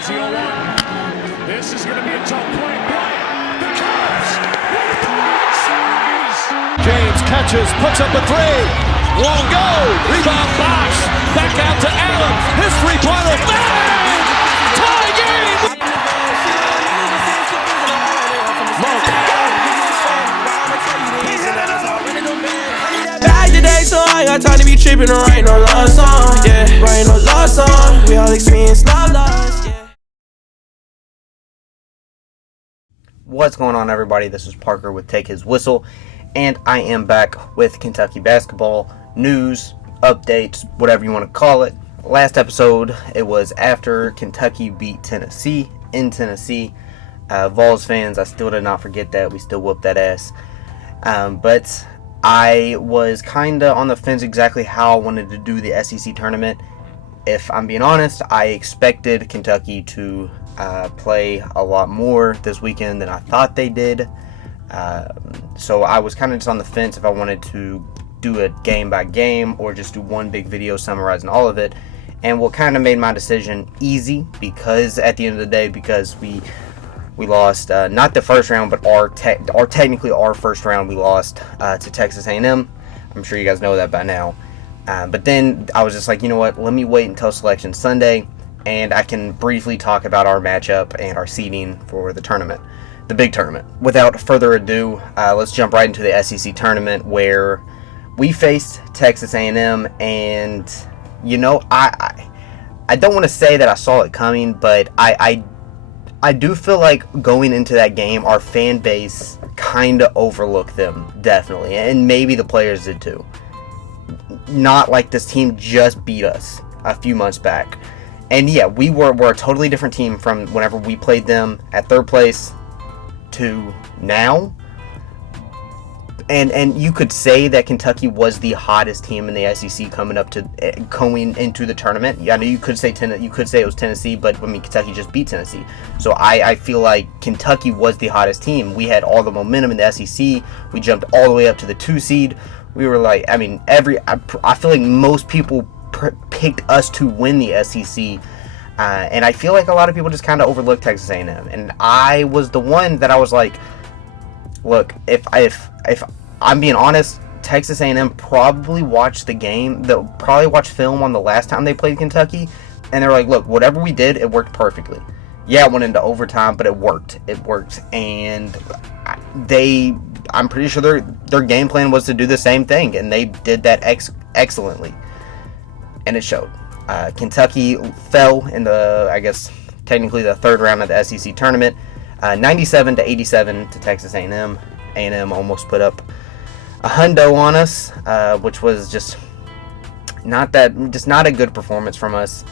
Here's the 0-1. This is going to be a tough play. Bryant, the Cubs with the right size. James catches, puts up a three. Won't go. Rebound box. Back out to Allen. His three-pointer. Bang! Tie game! Back today, so I got time to be tripping or writing no love song. Yeah, writing no love song. We all experience love loss. Yeah. What's going on, everybody? This is Parker with Take His Whistle, and I am back with Kentucky basketball news, updates, whatever you want to call it. Last episode, it was after Kentucky beat Tennessee in Tennessee. Vols fans, I still did not forget that. We still whooped that ass. But I was kind of on the fence exactly how I wanted to do the SEC tournament. If I'm being honest, I expected Kentucky to play a lot more this weekend than I thought they did. So I was kind of just on the fence if I wanted to do it game by game or just do one big video summarizing all of it. And what kind of made my decision easy, because at the end of the day, because we lost not the first round, but technically our first round, we lost to Texas A&M. I'm sure you guys know that by now. But then I was just like, you know what? Let me wait until Selection Sunday, and I can briefly talk about our matchup and our seeding for the tournament, the big tournament. Without further ado, let's jump right into the SEC tournament, where we faced Texas A&M, and you know, I don't want to say that I saw it coming, but I do feel like going into that game, our fan base kind of overlooked them, definitely, and maybe the players did too. Not like this team just beat us a few months back. And yeah, we're a totally different team from whenever we played them at third place to now. And you could say that Kentucky was the hottest team in the SEC going into the tournament. Yeah, I know you could say it was Tennessee, but I mean, Kentucky just beat Tennessee. So I feel like Kentucky was the hottest team. We had all the momentum in the SEC. We jumped all the way up to the 2 seed. We were like, I mean, I feel like most people picked us to win the SEC. And I feel like a lot of people just kind of overlooked Texas A&M. And I was the one that I was like, look, if I'm being honest, Texas A&M probably watched the game. They'll probably watch film on the last time they played Kentucky, and they're like, look, whatever we did, it worked perfectly. Yeah, it went into overtime, but it worked. It worked, and I'm pretty sure their game plan was to do the same thing, and they did that excellently, and it showed. Kentucky fell in I guess, technically the third round of the SEC tournament, 97-87 to Texas A&M. A&M almost put up a hundo on us, which was just not a good performance from us.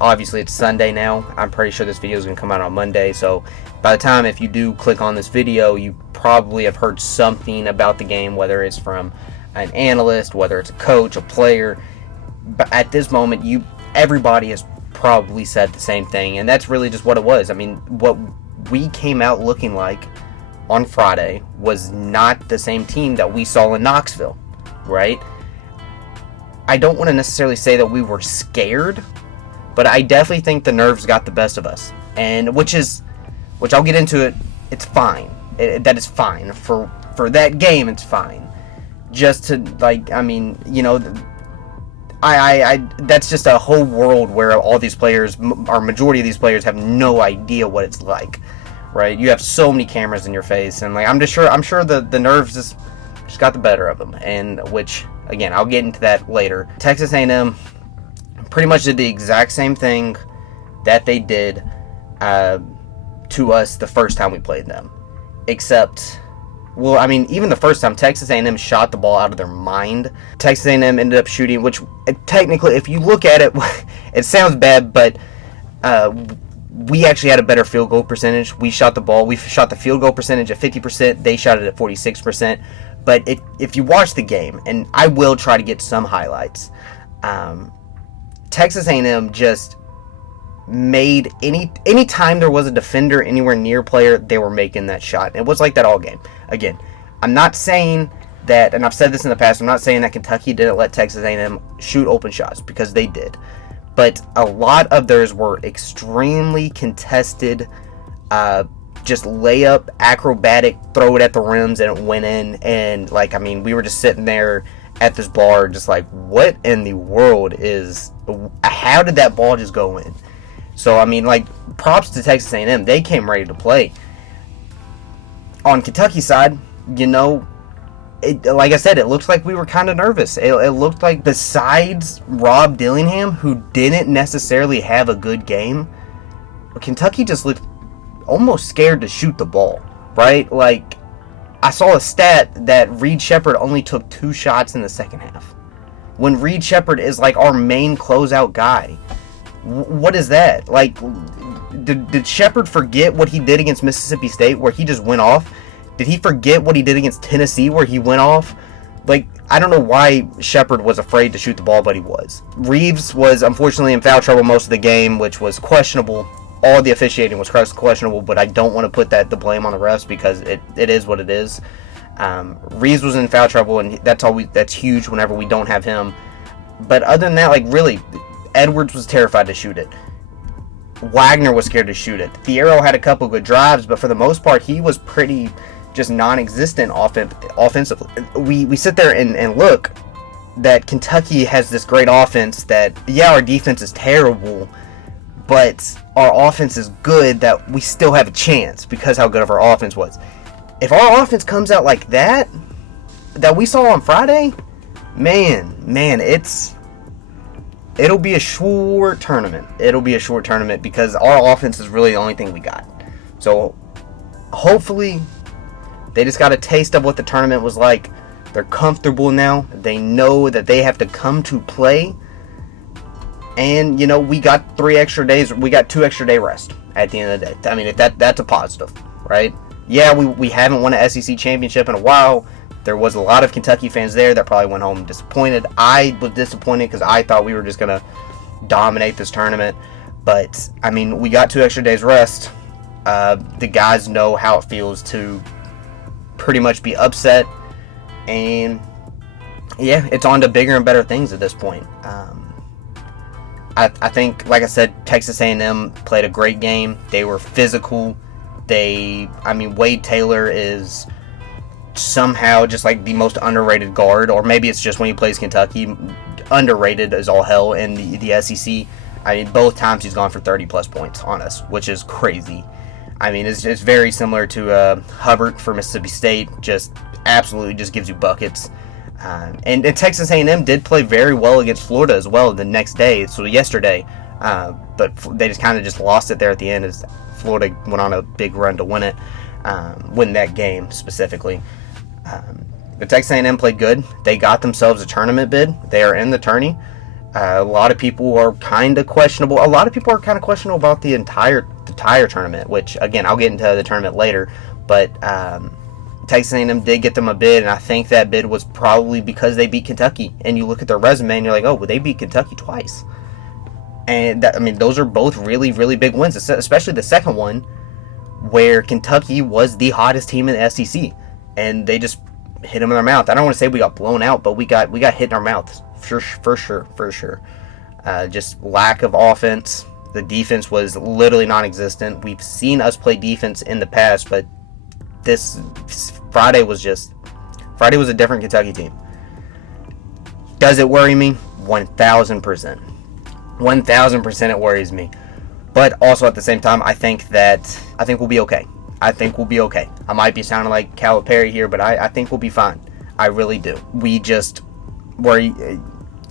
Obviously, it's Sunday now. I'm pretty sure this video is going to come out on Monday, so by the time if you do click on this video, you probably have heard something about the game, whether it's from an analyst, whether it's a coach, a player. But at this moment, everybody has probably said the same thing, and that's really just what it was. I mean, what we came out looking like on Friday was not the same team that we saw in Knoxville, right? I don't want to necessarily say that we were scared, but I definitely think the nerves got the best of us, and which I'll get into it. It's fine. That is fine for that game. It's fine. Just to I mean, you know, I that's just a whole world where all these players, or majority of these players, have no idea what it's like. Right, you have so many cameras in your face, and I'm sure the nerves just got the better of them, and which again I'll get into that later. Texas A&M pretty much did the exact same thing that they did to us the first time we played them, except, well, I mean, even the first time Texas A&M shot the ball out of their mind. Texas A&M ended up shooting, which technically, if you look at it, it sounds bad, but we actually had a better field goal percentage. We shot the field goal percentage at 50%. They shot it at 46%. But if you watch the game, and I will try to get some highlights, Texas A&M just made any time there was a defender anywhere near player, they were making that shot. It was like that all game. Again, I'm not saying that, and I've said this in the past, I'm not saying that Kentucky didn't let Texas A&M shoot open shots, because they did. but a lot of theirs were extremely contested, just layup, acrobatic, throw it at the rims, and it went in. And, like, I mean, we were just sitting there at this bar just like, what in the world how did that ball just go in? So, I mean, like, props to Texas A&M. They came ready to play. On Kentucky's side, you know, like I said, it looked like we were kind of nervous. It looked like besides Rob Dillingham, who didn't necessarily have a good game, Kentucky just looked almost scared to shoot the ball, right? Like, I saw a stat that Reed Sheppard only took 2 shots in the second half. When Reed Sheppard is like our main closeout guy. What is that? Like, did Sheppard forget what he did against Mississippi State where he just went off? Did he forget what he did against Tennessee where he went off? Like, I don't know why Sheppard was afraid to shoot the ball, but he was. Reeves was unfortunately in foul trouble most of the game, which was questionable. All the officiating was questionable, but I don't want to put the blame on the refs because it is what it is. Reeves was in foul trouble, and that's huge whenever we don't have him. But other than that, like, really, Edwards was terrified to shoot it. Wagner was scared to shoot it. Fierro had a couple good drives, but for the most part, he was pretty just non-existent offensively. We sit there and look that Kentucky has this great offense that, yeah, our defense is terrible, but our offense is good that we still have a chance because how good of our offense was. If our offense comes out like that we saw on Friday, man, it'll be a short tournament. It'll be a short tournament because our offense is really the only thing we got. So hopefully they just got a taste of what the tournament was like. They're comfortable now. They know that they have to come to play. And, you know, we got 3 extra days. We got 2 extra day rest at the end of the day. I mean, that's a positive, right? Yeah, we haven't won an SEC championship in a while. There was a lot of Kentucky fans there that probably went home disappointed. I was disappointed because I thought we were just going to dominate this tournament. But, I mean, we got 2 extra days rest. The guys know how it feels to pretty much be upset. And, yeah, it's on to bigger and better things at this point. I think, like I said, Texas A&M played a great game. They were physical. Wade Taylor is somehow just like the most underrated guard, or maybe it's just when he plays Kentucky, underrated as all hell in the SEC. I mean, both times he's gone for 30-plus points on us, which is crazy. I mean, it's very similar to Hubbard for Mississippi State, just absolutely just gives you buckets. And Texas A&M did play very well against Florida as well the next day, so yesterday. But they just kind of just lost it there at the end as Florida went on a big run to win that game specifically. But Texas A&M played good. They got themselves a tournament bid. They are in the tourney. A lot of people are kind of questionable. A lot of people are kind of questionable about the entire tournament, which, again, I'll get into the tournament later. But Texas A&M did get them a bid, and I think that bid was probably because they beat Kentucky. And you look at their resume, and you're like, oh, well, they beat Kentucky twice. And, those are both really, really big wins, especially the second one, where Kentucky was the hottest team in the SEC. And they just hit them in their mouth. I don't want to say we got blown out, but we got hit in our mouths. For sure. Just lack of offense. The defense was literally non-existent. We've seen us play defense in the past, but this Friday was a different Kentucky team. Does it worry me? 1,000%. 1,000% it worries me. But also at the same time, I think we'll be okay. I might be sounding like Calipari here, but I think we'll be fine. I really do. We just worry.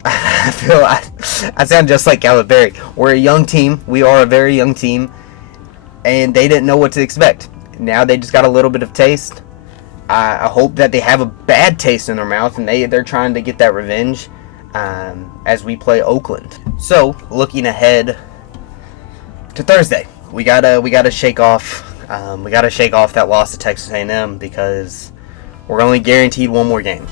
I feel I sound just like Calipari. We're a young team. We are a very young team. And they didn't know what to expect. Now they just got a little bit of taste. I hope that they have a bad taste in their mouth and they're trying to get that revenge as we play Oakland. So, looking ahead to Thursday, we gotta shake off that loss to Texas A&M because we're only guaranteed one more game.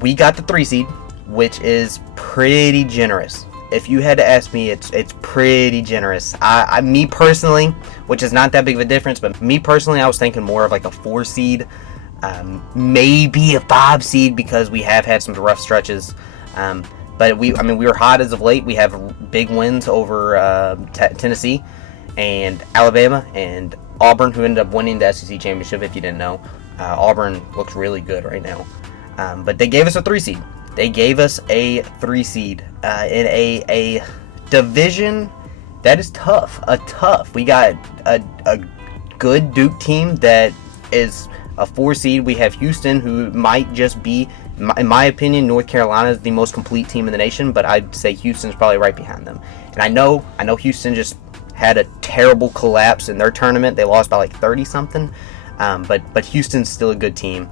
We got the 3 seed, which is pretty generous. If you had to ask me, it's pretty generous. Me personally, which is not that big of a difference, but me personally, I was thinking more of like a 4 seed, maybe a 5 seed because we have had some rough stretches. But we were hot as of late. We have big wins over Tennessee and Alabama and Auburn, who ended up winning the SEC championship. If you didn't know, Auburn looks really good right now. But they gave us a 3 seed. They gave us a 3 seed in a division that is tough. We got a good Duke team that is a 4 seed. We have Houston, who might just be, in my opinion, North Carolina is the most complete team in the nation, but I'd say Houston's probably right behind them. And I know Houston just had a terrible collapse in their tournament. They lost by like 30-something. But Houston's still a good team.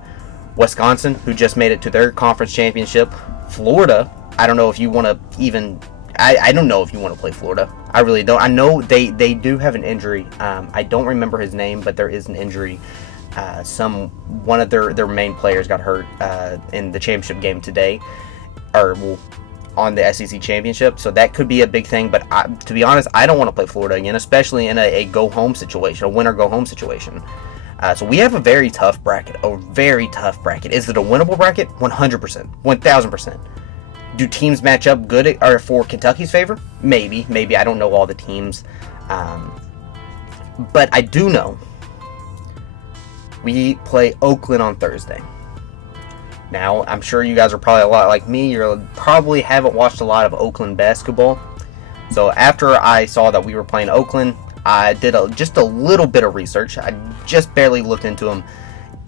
Wisconsin, who just made it to their conference championship. Florida, I don't know if you want to even... I don't know if you want to play Florida. I really don't. I know they do have an injury. I don't remember his name, but there is an injury. One of their main players got hurt in the championship game today, on the SEC championship. So that could be a big thing. But to be honest, I don't want to play Florida again, especially in a go-home situation, a win-or-go-home situation. So we have a very tough bracket. Is it a winnable bracket? 100%. 1,000%. Do teams match up good or for Kentucky's favor? Maybe. I don't know all the teams. But I do know we play Oakland on Thursday. Now, I'm sure you guys are probably a lot like me. You probably haven't watched a lot of Oakland basketball. So after I saw that we were playing Oakland, I did just a little bit of research. I just barely looked into them.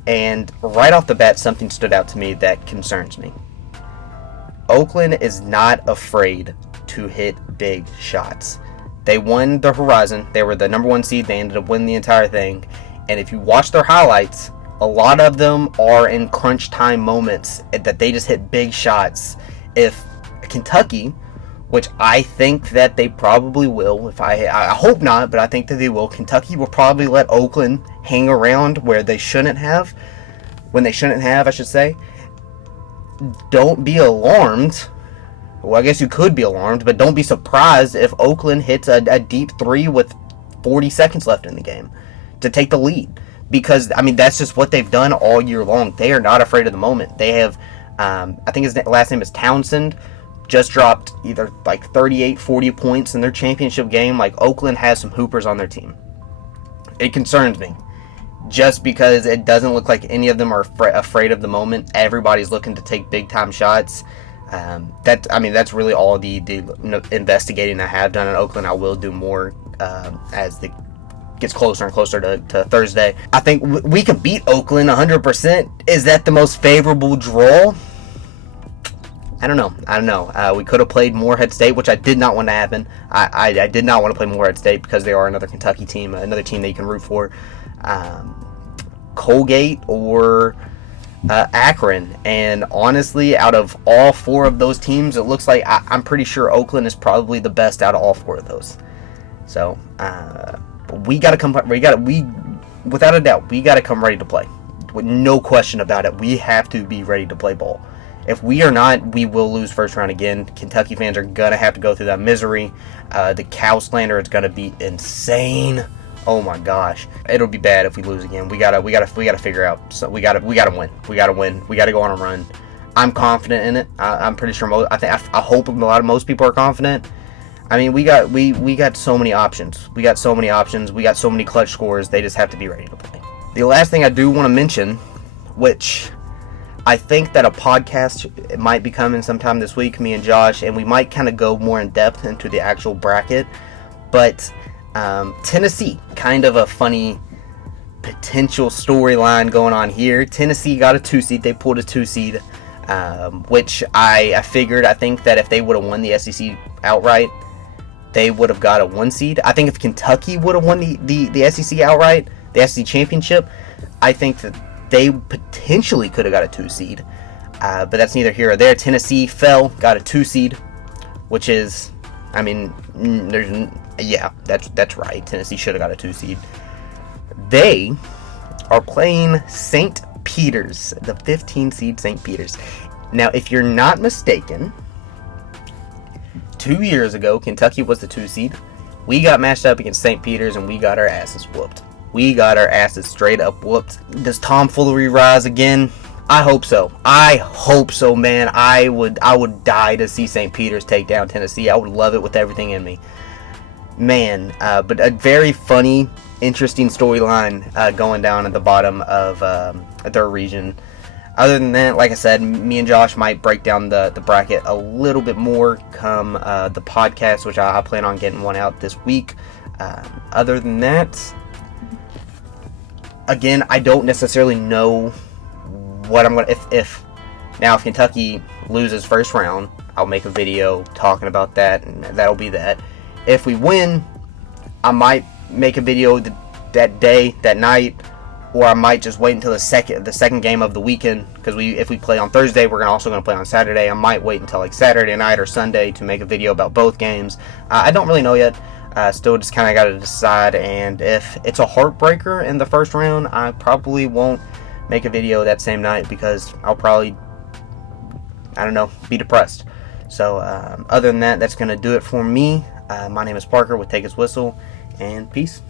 And right off the bat, something stood out to me that concerns me. Oakland is not afraid to hit big shots. They won the Horizon. They were the number 1 seed. They ended up winning the entire thing. And if you watch their highlights, a lot of them are in crunch time moments that they just hit big shots. If Kentucky, which I think that they probably will, I hope not, but I think that they will, Kentucky will probably let Oakland hang around when they shouldn't have, I should say. Don't be alarmed. Well, I guess you could be alarmed, but don't be surprised if Oakland hits a deep 3 with 40 seconds left in the game to take the lead. Because, that's just what they've done all year long. They are not afraid of the moment. They have, I think his last name is Townsend, just dropped either like 38, 40 points in their championship game. Like, Oakland has some hoopers on their team. It concerns me. Just because it doesn't look like any of them are afraid of the moment. Everybody's looking to take big-time shots. That's really all the investigating I have done in Oakland. I will do more as it gets closer and closer to Thursday. I think we can beat Oakland 100%. Is that the most favorable draw? I don't know. We could have played Morehead State, which I did not want to happen. I did not want to play Morehead State because they are another Kentucky team, another team that you can root for. Colgate or Akron, and honestly, out of all 4 of those teams, it looks like I'm pretty sure Oakland is probably the best out of all 4 of those. So we got to come. Without a doubt, we got to come ready to play. With no question about it, we have to be ready to play ball. If we are not, we will lose first round again. Kentucky fans are gonna have to go through that misery. The cow slander is gonna be insane. Oh my gosh, it'll be bad if we lose again. We gotta figure out. So we gotta win. We gotta win. We gotta go on a run. I'm confident in it. I'm pretty sure. I hope most people are confident. We got so many options. We got so many clutch scores. They just have to be ready to play. The last thing I do want to mention, which I think that a podcast might be coming sometime this week, me and Josh, and we might kind of go more in depth into the actual bracket. But Tennessee, kind of a funny potential storyline going on here. Tennessee got a 2 seed. They pulled a 2 seed, which I think that if they would have won the SEC outright, they would have got a 1 seed. I think if Kentucky would have won the SEC outright, the SEC championship, I think that they potentially could have got a 2 seed. But that's neither here or there. Tennessee got a 2 seed, which is, that's right. Tennessee should have got a 2 seed. They are playing St. Peter's, the 15 seed St. Peter's. Now, if you're not mistaken, 2 years ago, Kentucky was the 2 seed. We got matched up against St. Peter's and we got our asses whooped. We got our asses straight up whooped. Does tomfoolery rise again? I hope so. I hope so, man. I would die to see St. Peter's take down Tennessee. I would love it with everything in me. Man, but a very funny, interesting storyline going down at the bottom of their region. Other than that, like I said, me and Josh might break down the bracket a little bit more come the podcast, which I plan on getting one out this week. Other than that, again, I don't necessarily know what I'm gonna if Kentucky loses first round, I'll make a video talking about that, and that'll be that. If we win, I might make a video that day, that night, or I might just wait until the second game of the weekend, because if we play on Thursday, we're also going to play on Saturday. I might wait until like Saturday night or Sunday to make a video about both games. I don't really know yet. Still just kind of got to decide, and if it's a heartbreaker in the first round, I probably won't make a video that same night, because I'll probably, I don't know, be depressed. So other than that, that's going to do it for me. My name is Parker with Take His Whistle, and peace.